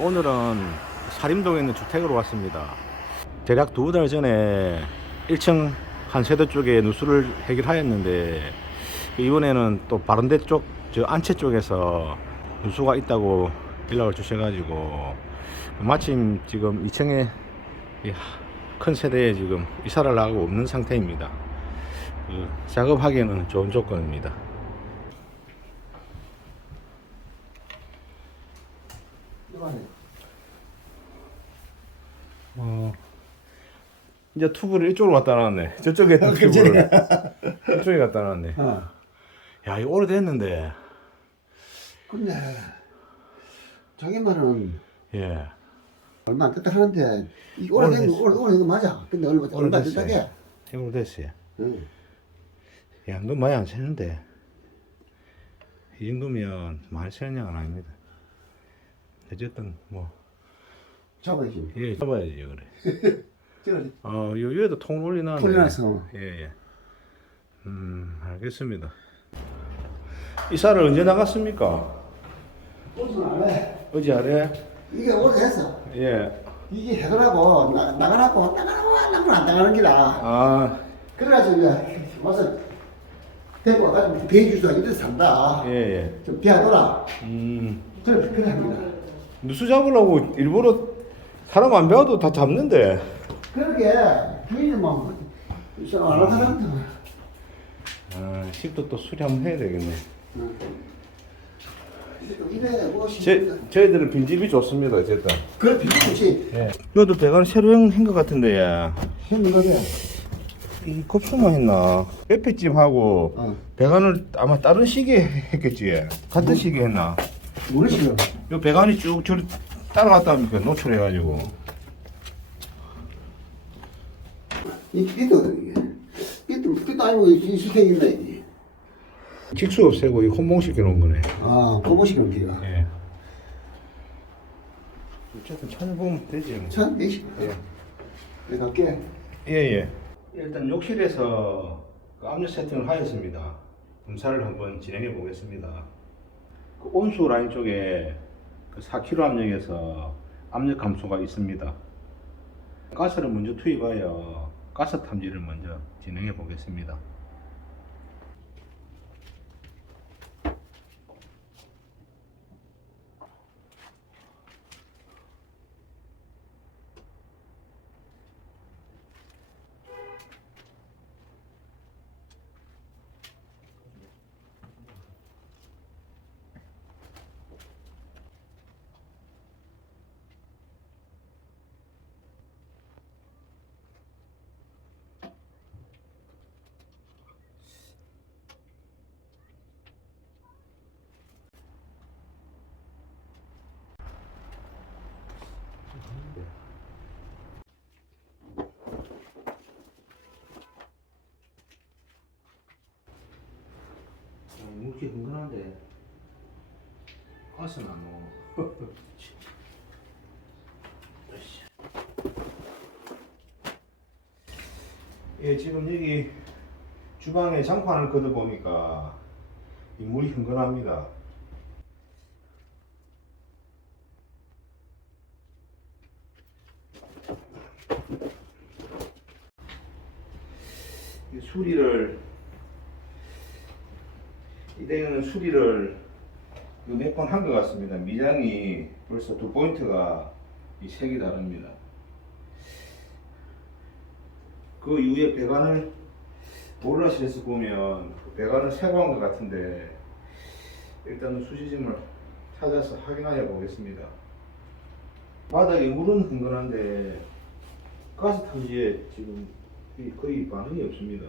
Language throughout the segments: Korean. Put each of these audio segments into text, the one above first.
오늘은 사림동에 있는 주택으로 왔습니다. 대략 두 달 전에 1층 한 세대 쪽에 누수를 해결하였는데 이번에는 또 바른대 쪽, 저 안채 쪽에서 누수가 있다고 연락을 주셔가지고 마침 지금 2층에 큰 세대에 지금 이사를 나가고 없는 상태입니다. 그 작업하기에는 좋은 조건입니다. 이제 투브를 이쪽으로 갖다 놨네. 저쪽에 있던 투브를 이쪽에 갖다 놨네. 어. 야, 이거 오래됐는데. 근데 자기만은 예. 얼마 안 됐다 하는데 이 오래된 거. 오래 오래된 거 맞아. 근데 얼마 얼마 안 됐다. 게. 오래됐어요. 응. 야, 너 많이 안 새는데. 이 정도면 많이 새는 양은 아닙니다. 어쨌든, 뭐, 잡아야지. 예, 잡아야지, 그래. 제가 어, 요 위에도 통을 올리나네. 털려놨어. 예, 예. 음, 알겠습니다. 이사를 언제 나갔습니까? 무슨 안 해. 어제 아래? 이게 오래됐어. 예. 이게 해가라고 나 나가라고 나가라고 나가면 안 나가는 기라. 아, 그래가지고 이제 와서 데리고 와가지고 배 주소 이래 산다. 예, 예. 좀 비하더라. 음, 그래 그래 합니다. 누수 잡으려고 일부러 사람 안 배워도 다 잡는데. 그러게 부인은 뭐 이상 안 하는 사람들. 아, 집도 또 수리 한번 해야 되겠네. 이래 뭐 제, 저희들은 빈집이 좋습니다, 어쨌든. 그래 비슷하지. 예. 이것도 배관 새로 한 것 같은데, 야. 힘든 거래. 이 kop수만 했나? 옆에 집하고 어. 배관을 아마 다른 시기에 했겠지. 같은 시기에 했나? 모르시죠? 요 배관이 쭉 저리 따라갔다 하니까 노출해가지고. 이 삐도 이게 삐도 삐도 아니고 이 있네. 이게. 직수 없애고 이 혼봉시켜 놓은 거네. 아 고보시면 기가. 예. 어쨌든 찾아보면 되지. 뭐. 참 내시. 예. 내가 갈게. 예, 예. 일단 욕실에서 그 압력 세팅을 하였습니다. 검사를 한번 진행해 보겠습니다. 그 온수 라인 쪽에 그 4kg 압력에서 압력 감소가 있습니다. 가스를 먼저 투입하여 가스 탐지를 먼저 진행해 보겠습니다. 물기 흥건한데 안 나와. 예, 지금 여기 주방에 장판을 걷어 보니까 이 물이 흥건합니다. 이 수리를 이대는 수리를 몇 번 한 것 같습니다. 미장이 벌써 두 포인트가 이 색이 다릅니다. 그 이후에 배관을 보일러실에서 보면 그 배관을 새로 한것 같은데 일단은 수시점을 찾아서 확인하여 보겠습니다. 바닥에 물은 흥건한데 가스 탐지에 지금 이- 거의 반응이 없습니다.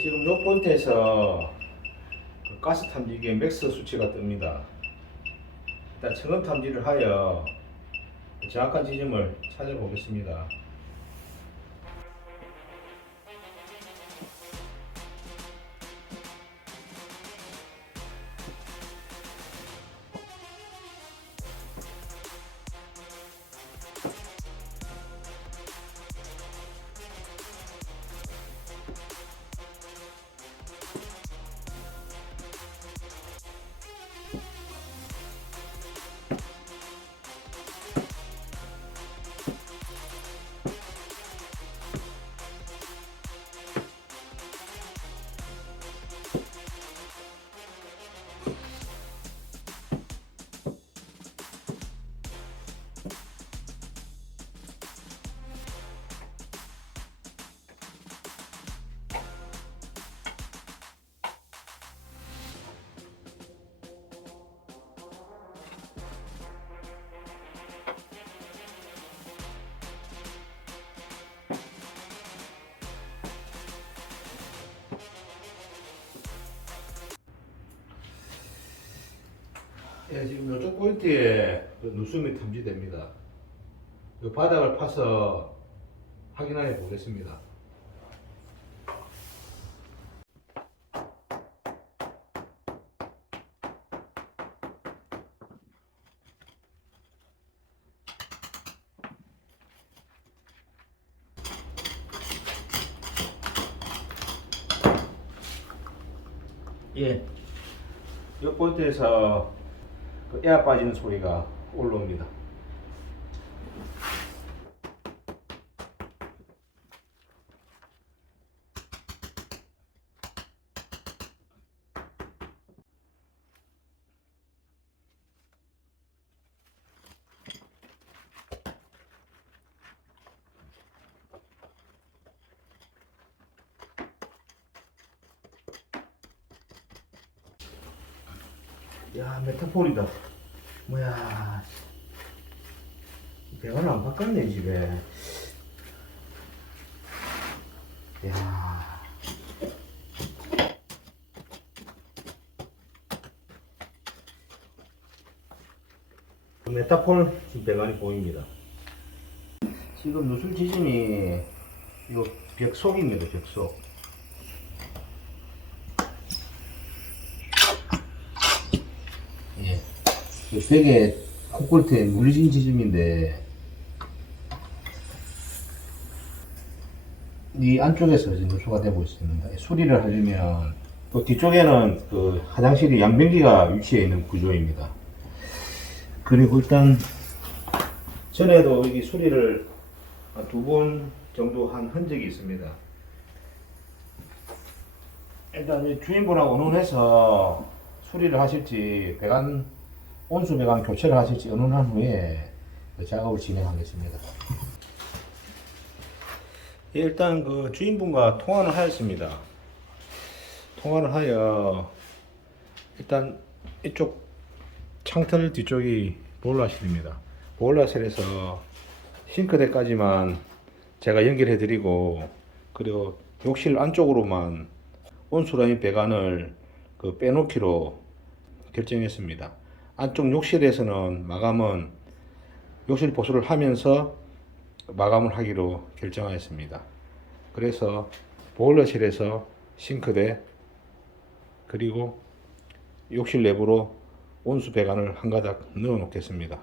지금 요 포인트에서 그 가스 탐지기의 맥스 수치가 뜹니다. 일단 청음 탐지를 하여 정확한 지점을 찾아보겠습니다. 예, 지금 이쪽 포인트에 그 누수미 탐지됩니다. 이 바닥을 파서 확인해 보겠습니다. 예, 이 포인트에서 그 에어 빠지는 소리가 올라옵니다. 야, 메타폴이다. 뭐야. 배관을 안 바꿨네, 집에. 야. 메타폴 지금 배관이 보입니다. 지금 누술 지짐이 요 벽속입니다, 벽속. 예. 이 벽에 콘크리트에 물리진 지점인데 이 안쪽에서 지금 누수가 되고 있습니다. 수리를 하려면 또 뒤쪽에는 그 화장실이 양변기가 위치해 있는 구조입니다. 그리고 일단 전에도 이 수리를 두 번 정도 한 흔적이 있습니다. 일단 이 주인분하고 의논해서 수리를 하실지 배관 온수 배관 교체를 하실지 의논한 후에 그 작업을 진행하겠습니다. 예, 일단 그 주인분과 통화를 하였습니다. 통화를 하여 일단 이쪽 창틀 뒤쪽이 보일러실입니다. 보일러실에서 싱크대까지만 제가 연결해 드리고 그리고 욕실 안쪽으로만 온수라인 배관을 그 빼놓기로 결정했습니다. 안쪽 욕실에서는 마감은 욕실 보수를 하면서 마감을 하기로 결정하였습니다. 그래서 보일러실에서 싱크대 그리고 욕실 내부로 온수 배관을 한 가닥 넣어 놓겠습니다.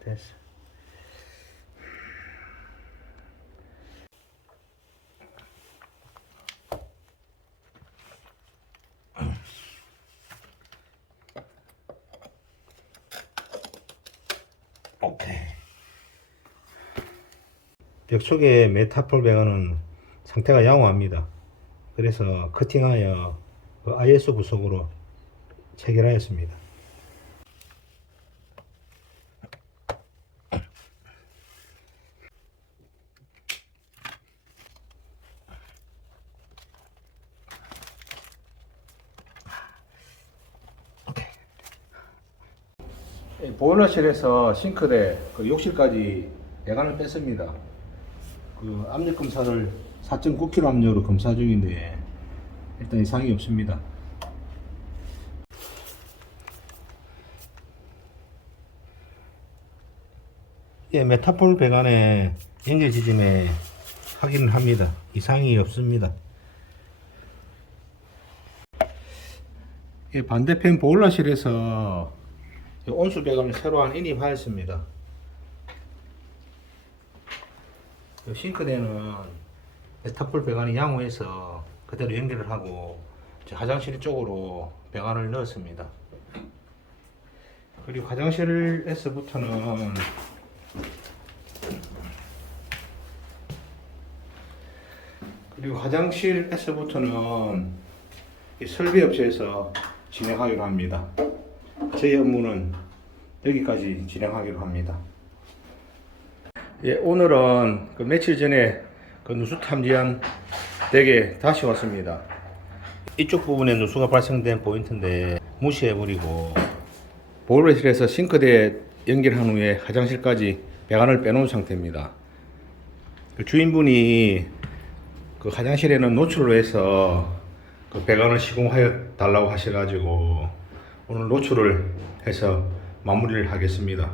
됐어. 오케이. 벽쪽에 메타폴 배관은 상태가 양호합니다. 그래서 커팅하여 그 IS 부속으로 체결하였습니다. 보일러실에서 싱크대, 그 욕실까지 배관을 뺐습니다. 그 압력 검사를 4.9kg 압력으로 검사 중인데 일단 이상이 없습니다. 예, 메타폴 배관의 연결 지점에 확인을 합니다. 이상이 없습니다. 예, 반대편 보일러실에서 이 온수 배관을 새로 한 인입하였습니다. 이 싱크대는 메타폴 배관이 양호해서 그대로 연결을 하고 화장실 쪽으로 배관을 넣었습니다. 그리고 화장실에서부터는 그리고 화장실에서부터는 이 설비업체에서 진행하기로 합니다. 저희 업무는 여기까지 진행하기로 합니다. 예, 오늘은 그 며칠 전에 그 누수 탐지한 댁에 다시 왔습니다. 이쪽 부분에 누수가 발생된 포인트인데 무시해버리고 보일러실에서 싱크대에 연결한 후에 화장실까지 배관을 빼놓은 상태입니다. 그 주인분이 그 화장실에는 노출을 해서 그 배관을 시공하여 달라고 하셔가지고 오늘 노출을 해서 마무리를 하겠습니다.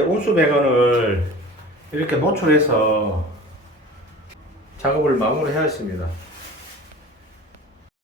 온수 배관을 이렇게 노출해서 작업을 마무리하였습니다.